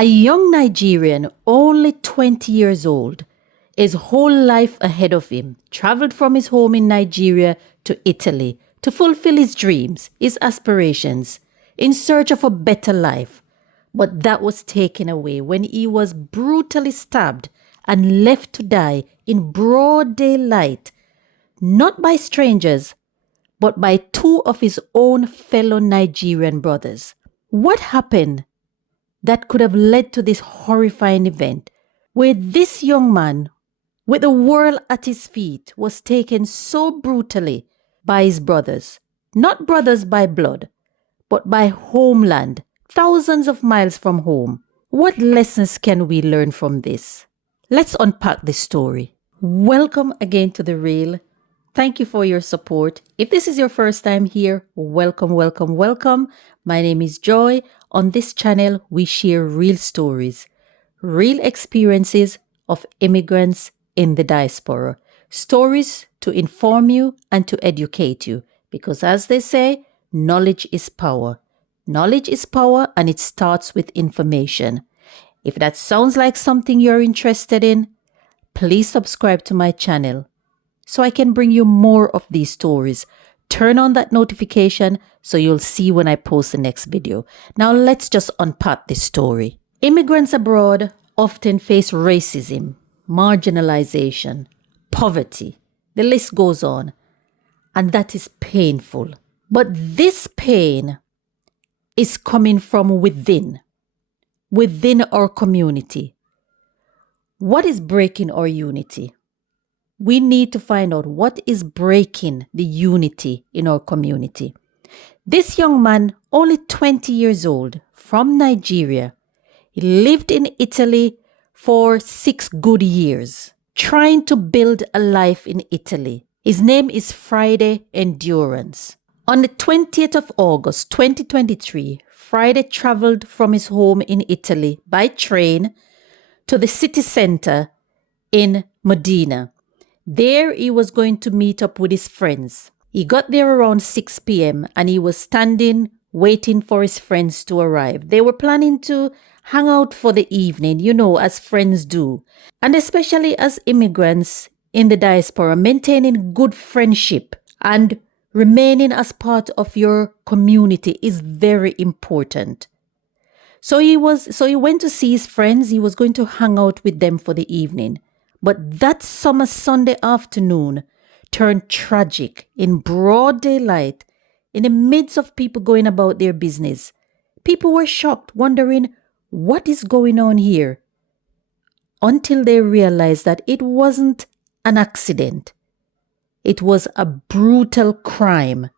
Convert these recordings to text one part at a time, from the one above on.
A young Nigerian, only 20 years old, his whole life ahead of him, traveled from his home in Nigeria to Italy to fulfill his dreams, his aspirations, in search of a better life. But that was taken away when he was brutally stabbed and left to die in broad daylight, not by strangers, but by two of his own fellow Nigerian brothers. What happened that could have led to this horrifying event, where this young man, with the world at his feet, was taken so brutally by his brothers, not brothers by blood, but by homeland, thousands of miles from home? What lessons can we learn from this? Let's unpack this story. Welcome again to The Real. Thank you for your support. If this is your first time here, welcome, welcome, welcome. My name is Joy. On this channel, we share real stories, real experiences of immigrants in the diaspora. Stories to inform you and to educate you. Because as they say, knowledge is power. Knowledge is power, and it starts with information. If that sounds like something you're interested in, please subscribe to my channel so I can bring you more of these stories. Turn on that notification so you'll see when I post the next video. Now let's just unpack this story. Immigrants abroad often face racism, marginalization, poverty. The list goes on. And that is painful. But this pain is coming from within our community. What is breaking our unity? We need to find out what is breaking the unity in our community. This young man, only 20 years old, from Nigeria, he lived in Italy for 6 good years, trying to build a life in Italy. His name is Friday Endurance. On the 20th of August 2023, Friday traveled from his home in Italy by train to the city center in Modena. There he was going to meet up with his friends. He got there around 6 p.m. and he was standing waiting for his friends to arrive. They were planning to hang out for the evening, as friends do. And especially as immigrants in the diaspora, maintaining good friendship and remaining as part of your community is very important. So he went to see his friends. He was going to hang out with them for the evening. But that summer Sunday afternoon turned tragic in broad daylight, in the midst of people going about their business. People were shocked, wondering what is going on here, until they realized that it wasn't an accident. It was a brutal crime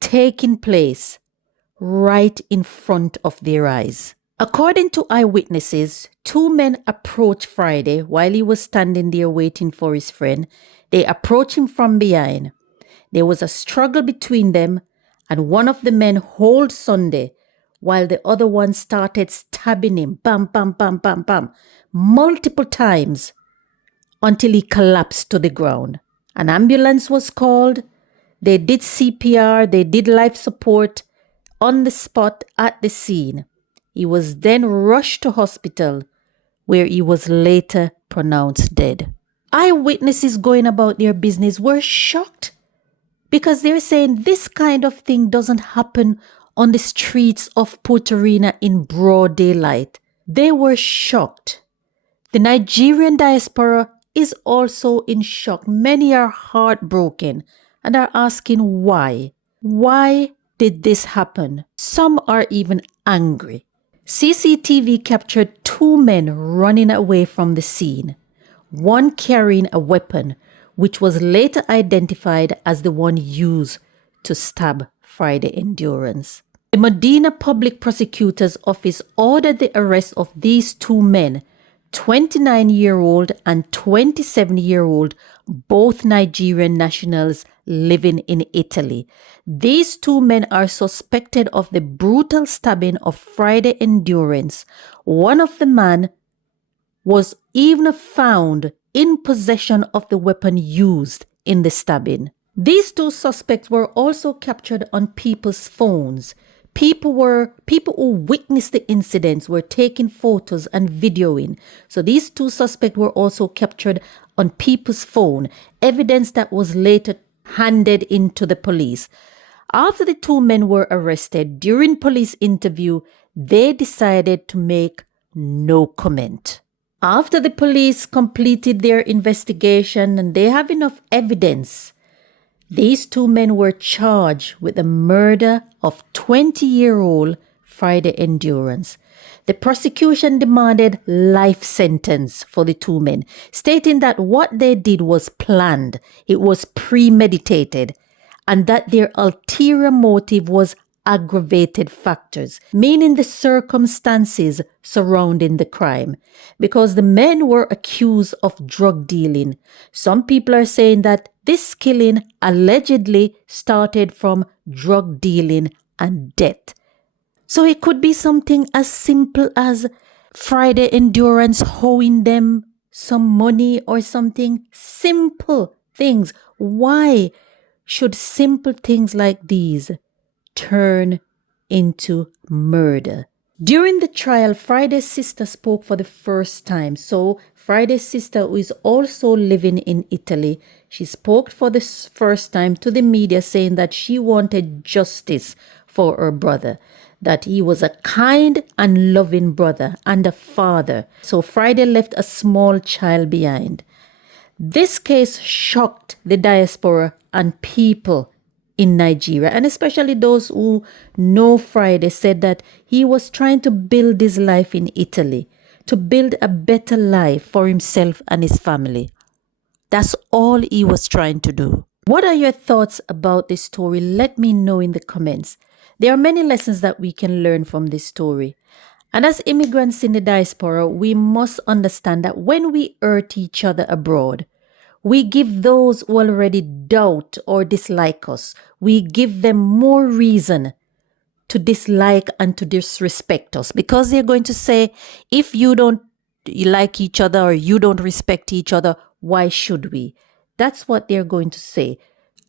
taking place right in front of their eyes. According to eyewitnesses, 2 men approached Friday while he was standing there waiting for his friend. They approached him from behind. There was a struggle between them, and one of the men held Sunday while the other one started stabbing him, bam, bam, bam, bam, bam, multiple times until he collapsed to the ground. An ambulance was called. They did CPR, they did life support on the spot at the scene. He was then rushed to hospital, where he was later pronounced dead. Eyewitnesses going about their business were shocked because they're saying this kind of thing doesn't happen on the streets of Puerto Rico in broad daylight. They were shocked. The Nigerian diaspora is also in shock. Many are heartbroken and are asking why. Why did this happen? Some are even angry. CCTV captured 2 men running away from the scene, one carrying a weapon, which was later identified as the one used to stab Friday Endurance. The Modena Public Prosecutor's Office ordered the arrest of these 2 men, 29-year-old and 27-year-old, both Nigerian nationals living in Italy. These 2 men are suspected of the brutal stabbing of Friday Endurance. One of the men was even found in possession of the weapon used in the stabbing. These 2 suspects were also captured on people's phones. People who witnessed the incidents were taking photos and videoing. So these two suspects were also captured on people's phone, evidence that was later handed into the police. After the two men were arrested, during police interview, they decided to make no comment. After the police completed their investigation and they have enough evidence, these two men were charged with the murder of 20-year-old Friday Endurance. The prosecution demanded life sentence for the two men, stating that what they did was planned, it was premeditated, and that their ulterior motive was aggravated factors, meaning the circumstances surrounding the crime, because the men were accused of drug dealing. Some people are saying that this killing allegedly started from drug dealing and death. So it could be something as simple as Friday Endurance owing them some money or something. Simple things. Why should simple things like these turn into murder? During the trial, Friday's sister spoke for the first time. So Friday's sister, who is also living in Italy, she spoke for the first time to the media, saying that she wanted justice for her brother, that he was a kind and loving brother and a father. So Friday left a small child behind. This case shocked the diaspora and people in Nigeria, and especially those who know Friday said that he was trying to build his life in Italy, to build a better life for himself and his family. That's all he was trying to do. What are your thoughts about this story? Let me know in the comments. There are many lessons that we can learn from this story. And as immigrants in the diaspora, we must understand that when we hurt each other abroad, we give those who already doubt or dislike us, we give them more reason to dislike and to disrespect us, because they're going to say, if you don't like each other or you don't respect each other, why should we? That's what they're going to say.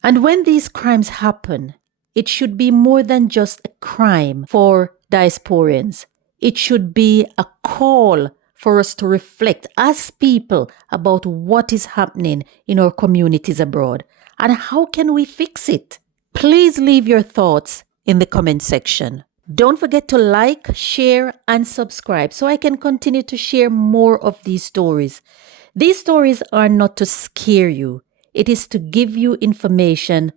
And when these crimes happen, it should be more than just a crime for diasporians. It should be a call for us to reflect as people about what is happening in our communities abroad and how can we fix it. Please leave your thoughts in the comment section. Don't forget to like, share, and subscribe so I can continue to share more of these stories. These stories are not to scare you. It is to give you information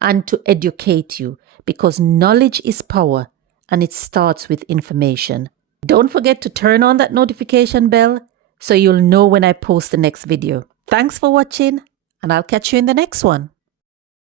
and to educate you, because knowledge is power and it starts with information. Don't forget to turn on that notification bell so you'll know when I post the next video. Thanks for watching, and I'll catch you in the next one.